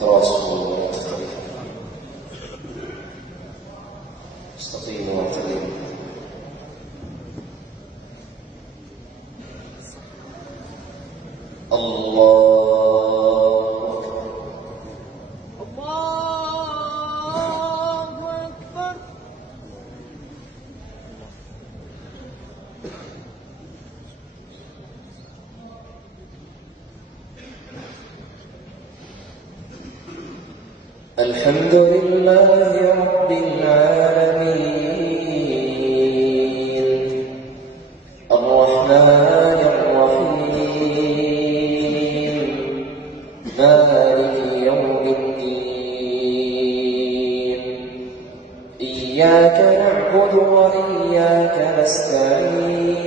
تراصوا ولا تختلفوا، استقيموا واعتدلوا. الله أكبر. الحمد لله رب العالمين الرحمن الرحيم مالك يوم الدين إياك نعبد وإياك نستعين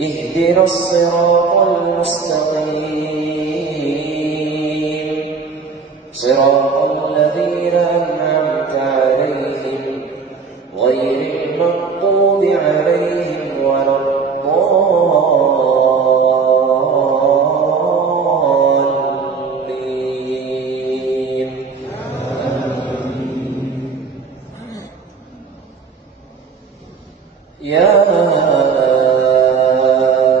اهدنا الصراط المستقيم صراط الذين أنعمت عليهم غير المغضوب عليهم ولا الضالين. يا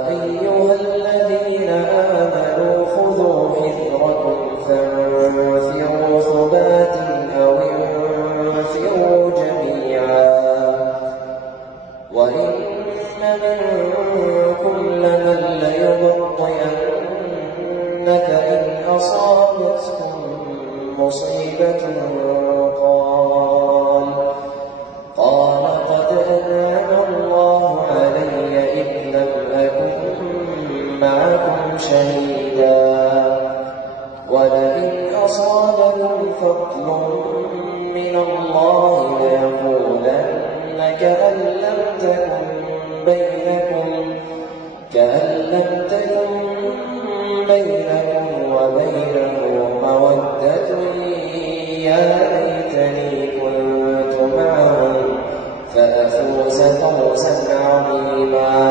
أيها الذين آمنوا خذوا حذركم فانفروا ثبات أو انفروا جميعا وإن منكم لمن ليبطئن إن أصابتكم مصيبة قال قد أنعم الله علي إذ لم أكن معكم شهيدا ولئن أصابكم فضل من الله ليقولن كأن لم تكن بينكم وبينه مودة يا ليتني كنت معهم فأفوز فوزا عظيما.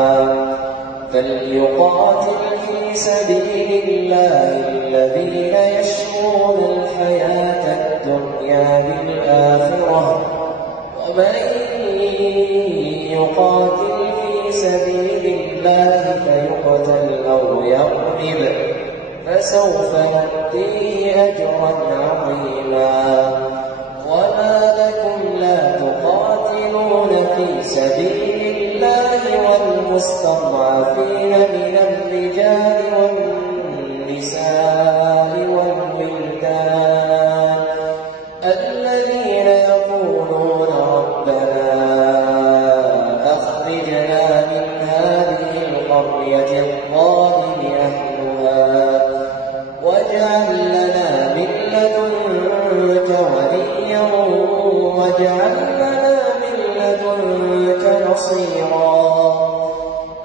فليقاتل في سبيل الله الذين يشرون الحياة الدنيا بالآخرة ومن يقاتل في سبيل الله فيقتل أو يغلب فسوف يؤتيه أجرا عظيما. وما لكم لا تقاتلون في سبيل الله والمستضعفين من الرجال والنساء والولدان الذين يقولون ربنا أخرجنا من هذه القرية الظالم أهلها واجعل لنا من لدنك وليا واجعل لنا من لدنك نصيرا.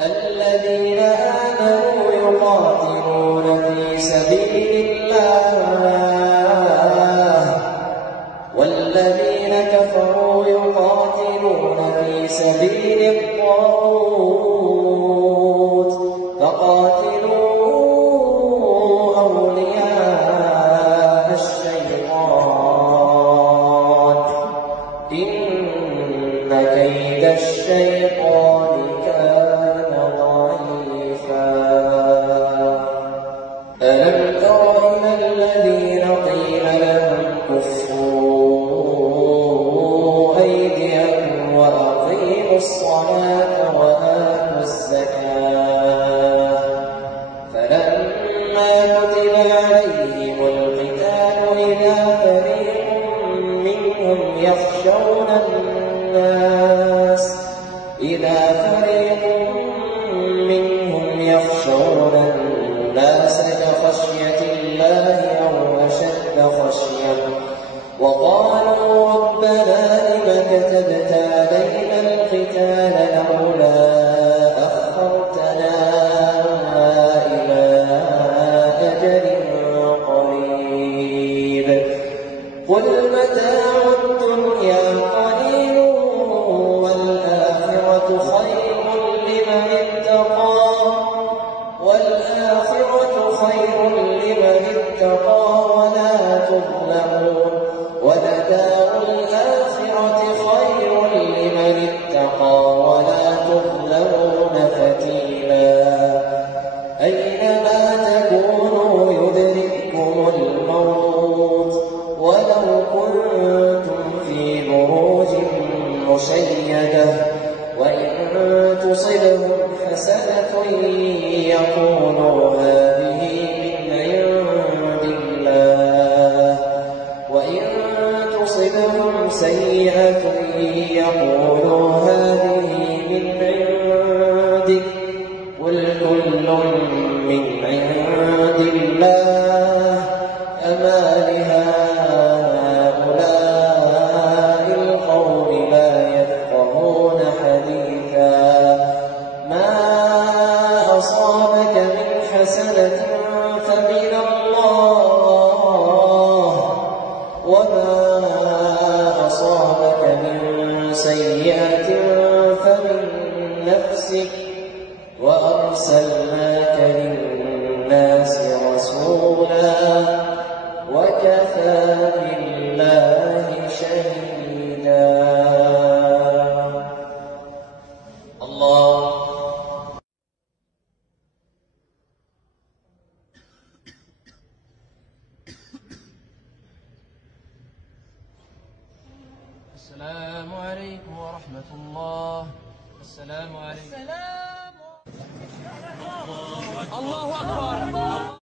الذين آمنوا يقاتلون في سبيل الله والذين كفروا يقاتلون في سبيل الطاغوت فقاتلوا أولياء الشيطان إن كيد الشيطان كان ضعيفا. ألم تر إلى الذين قيل لهم كفوا أيديكم وأقيموا الصلاة وآتوا الزكاة فلما كتب عليهم القتال إذا فريق منهم يخشون الناس كخشية الله أو أشد خشية وقالوا ربنا لم كتبت علينا القتال لولا أخرتنا إلى أجل قريب قل متاع الدنيا قليل والآخرة خير لمن اتقى تظلمون ولدار الآخرة خير لمن اتقى ولا تظلمون فتيلا أينما تكونوا يدرككم الموت ولو كنتم في بروج مشيدة وإن تصبهم حسنة يقولوا هذه من عند الله وإن تصبهم سيئة يقولوا هذه من عندك قل كل من عند الله فما لهؤلاء القوم لا يفقهون حديثا ما أصابك من حسنة فمن الله وما أصابك من سيئة فمن نفسك وأرسلناك للناس رسولا وكفى بالله شهيدا. الله. السلام عليكم ورحمة الله. السلام عليكم. الله أكبر.